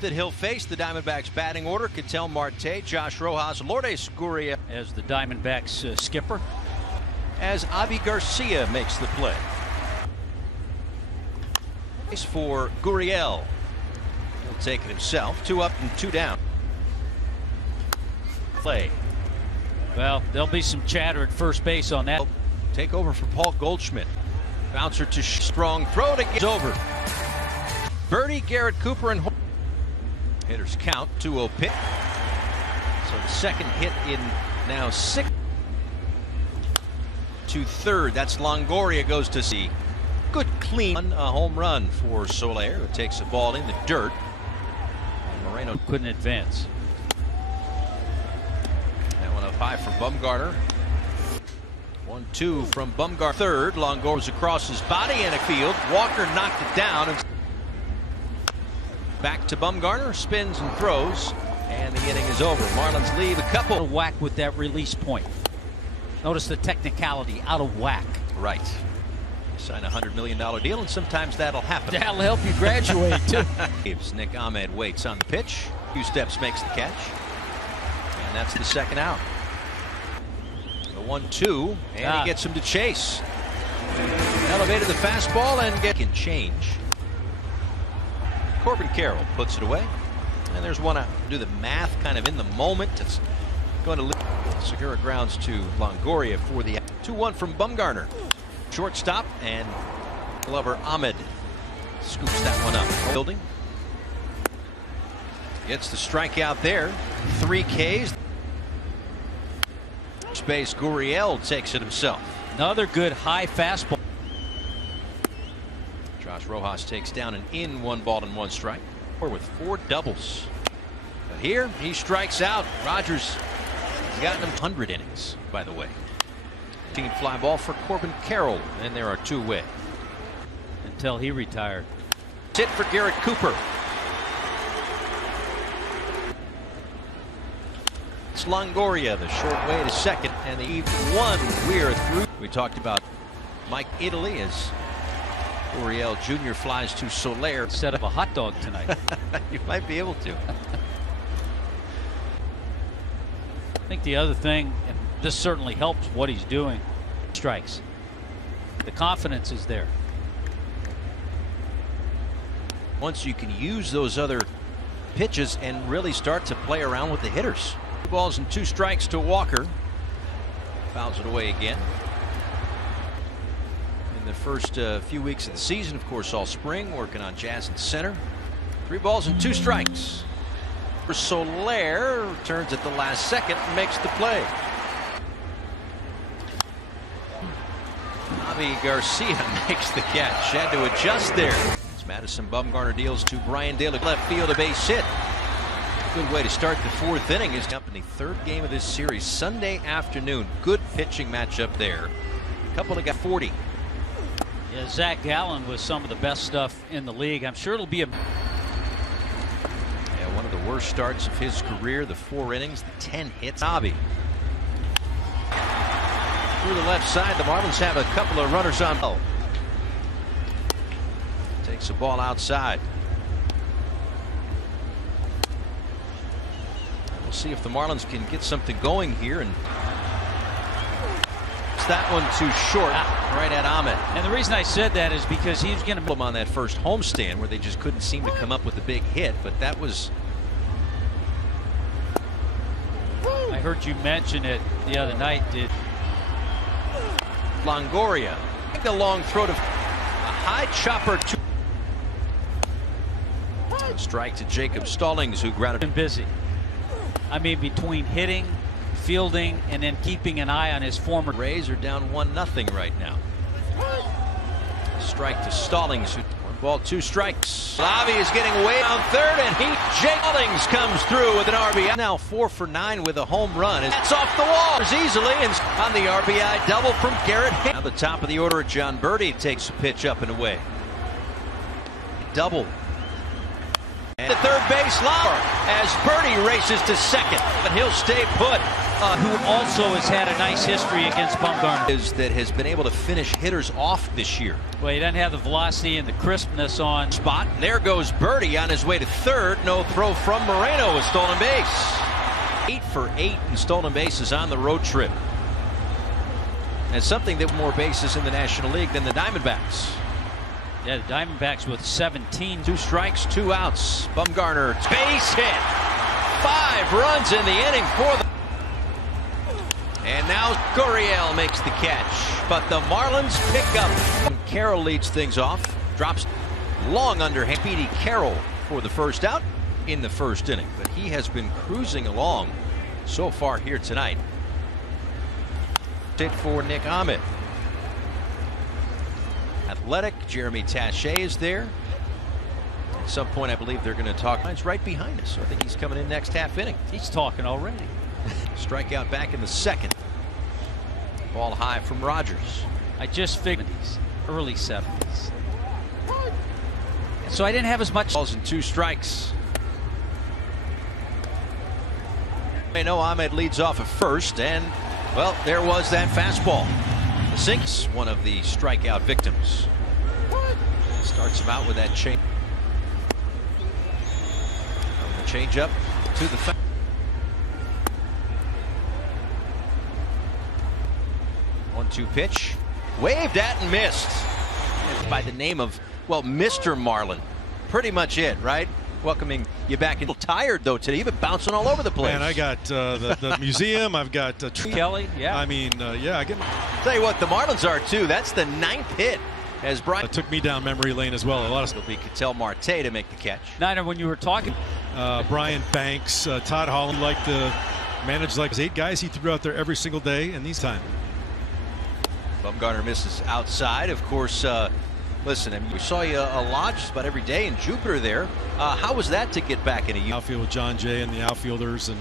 that he'll face the Diamondbacks batting order. Ketel Marte, Josh Rojas, Lourdes Gurriel as the Diamondbacks skipper. As Avi Garcia makes the play. For Gurriel. He'll take it himself. 2 up and 2 down. Play. Well, there'll be some chatter at first base on that. Take over for Paul Goldschmidt. Bouncer to strong throw to get over. Birdie, Garrett Cooper, and hitters count. 2-0 pitch. So the second hit in now 6. To third. That's Longoria goes to see. Good clean. A home run for Soler, who takes the ball in the dirt. And Moreno couldn't advance. That one up high from Bumgarner. 1-2 from Bumgarner. Third. Longoria's across his body in a field. Walker knocked it down. And back to Bumgarner. Spins and throws. And the inning is over. Marlins leave a couple. Whack with that release point. Notice the technicality, out of whack. Right. Sign a $100 million deal, and sometimes that'll happen. That'll help you graduate, too. Nick Ahmed waits on the pitch. 2 steps makes the catch. And that's the second out. The 1-2, and he gets him to chase. Elevated the fastball and can change. Corbin Carroll puts it away. And there's one out. Do the math kind of in the moment. It's going to Segura grounds to Longoria for the 2-1 from Bumgarner. Shortstop, and Glover Ahmed scoops that one up. Building. Gets the strikeout there. 3 Ks. Space Gurriel takes it himself. Another good high fastball. Josh Rojas takes down an in 1 ball and 1 strike. With 4 doubles. But here he strikes out. Rogers has gotten him 100 innings, by the way. Team fly ball for Corbin Carroll, and there are 2 away. Until he retired. Hit for Garrett Cooper. It's Longoria, the short way to second, and the 1 Weir through. We talked about Mike Italy as Gurriel Jr. flies to Soler. Set up a hot dog tonight. You might be able to. I think the other thing, and this certainly helps what he's doing, strikes. The confidence is there. Once you can use those other pitches and really start to play around with the hitters. 2 balls and 2 strikes to Walker. Fouls it away again. In the first few weeks of the season, of course, all spring, working on Jazz in center. 3 balls and 2 strikes. For Soler, turns at the last second and makes the play. Avi Garcia makes the catch. Had to adjust there. As Madison Bumgarner deals to Brian Daly, left field, a base hit. Good way to start the 4th inning. Is up in the 3rd game of this series Sunday afternoon. Good pitching matchup there. A couple that got 40. Yeah, Zach Gallen was some of the best stuff in the league. I'm sure it'll be one of the worst starts of his career. The 4 innings, the 10 hits. Avi. Through the left side, the Marlins have a couple of runners on. Takes the ball outside. We'll see if the Marlins can get something going here, and that one too short, right at Ahmed. And the reason I said that is because he was going to put him on that first homestand where they just couldn't seem to come up with a big hit, but that was. I heard you mention it the other night. Did Longoria take a long throw to a high chopper to a strike to Jacob Stallings, who grounded him busy. I mean, between hitting, fielding, and then keeping an eye on his former. Rays are down 1-0 right now. Strike to Stallings. 1 ball, 2 strikes. Avi is getting way on third, and Stallings comes through with an RBI. Now 4 for 9 with a home run. It's off the wall easily, and on the RBI double from Garrett. Now the top of the order, John Birdie takes a pitch up and away. Double. And the third base line as Birdie races to second, but he'll stay put. who also has had a nice history against Bumgarner. That has been able to finish hitters off this year. Well, he doesn't have the velocity and the crispness on spot. There goes Birdie on his way to third. No throw from Moreno, a stolen base. 8 for 8 in stolen bases on the road trip. And something that more bases in the National League than the Diamondbacks. Yeah, the Diamondbacks with 17. 2 strikes, 2 outs. Bumgarner, base hit. 5 runs in the inning for the. And now Gurriel makes the catch. But the Marlins pick up. Carroll leads things off. Drops long underhand. Speedy Carroll for the first out in the first inning. But he has been cruising along so far here tonight. Hit for Nick Ahmed. Athletic, Jeremy Taché is there. At some point, I believe they're going to talk. He's right behind us, so I think he's coming in next half inning. He's talking already. Strikeout back in the second. Ball high from Rogers. I just figured early 70s. So I didn't have as much. Balls and 2 strikes. Ahmed leads off at first, and well, there was that fastball. The sinks, one of the strikeout victims. Starts him out with that change. From the changeup to the 1-2 pitch. Waved at and missed. By the name of, well, Mr. Marlin. Pretty much it, right? Welcoming you back. A little tired though today. You've been bouncing all over the place. Man, I got the museum. I've got Kelly. Yeah. I mean, yeah. I get. Tell you what, the Marlins are too. That's the 9th hit. As Brian took me down memory lane as well. A lot of. It'll be Ketel Marte to make the catch. Niner, when you were talking, Brian Banks, Todd Holland liked to manage like 8 guys he threw out there every single day, and these time. Bumgarner misses outside, of course. Listen, I mean, we saw you a lot just about every day in Jupiter there. How was that to get back into outfield with John Jay and the outfielders, and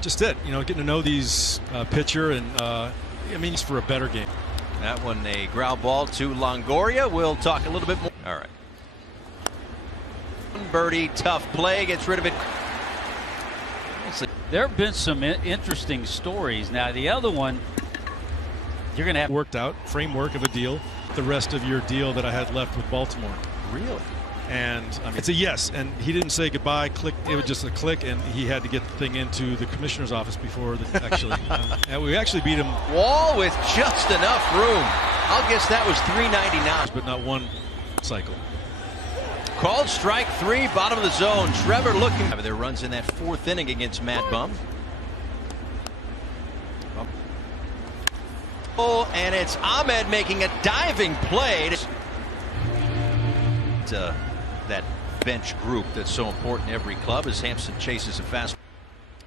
just getting to know these pitcher, and I mean, it's for a better game. That one a ground ball to Longoria. We'll talk a little bit more. All right. Birdie, tough play, gets rid of it. There have been some interesting stories. Now the other one, you're going to have worked out framework of a deal. The rest of your deal that I had left with Baltimore. Really? And I mean, it's a yes, and he didn't say goodbye. Click. It was just a click, and he had to get the thing into the commissioner's office before the, actually. And we actually beat him. Wall with just enough room. I'll guess that was $3.99, but not one cycle. Called strike 3, bottom of the zone. Trevor looking. There runs in that 4th inning against Matt Bum. And it's Ahmed making a diving play. That bench group that's so important in every club as Hampson chases a fast.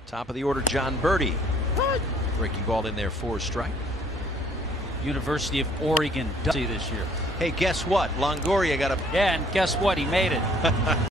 Top of the order, John Birdie. Breaking ball in there for a strike. University of Oregon this year. Hey, guess what? Longoria got a. Yeah, and guess what? He made it.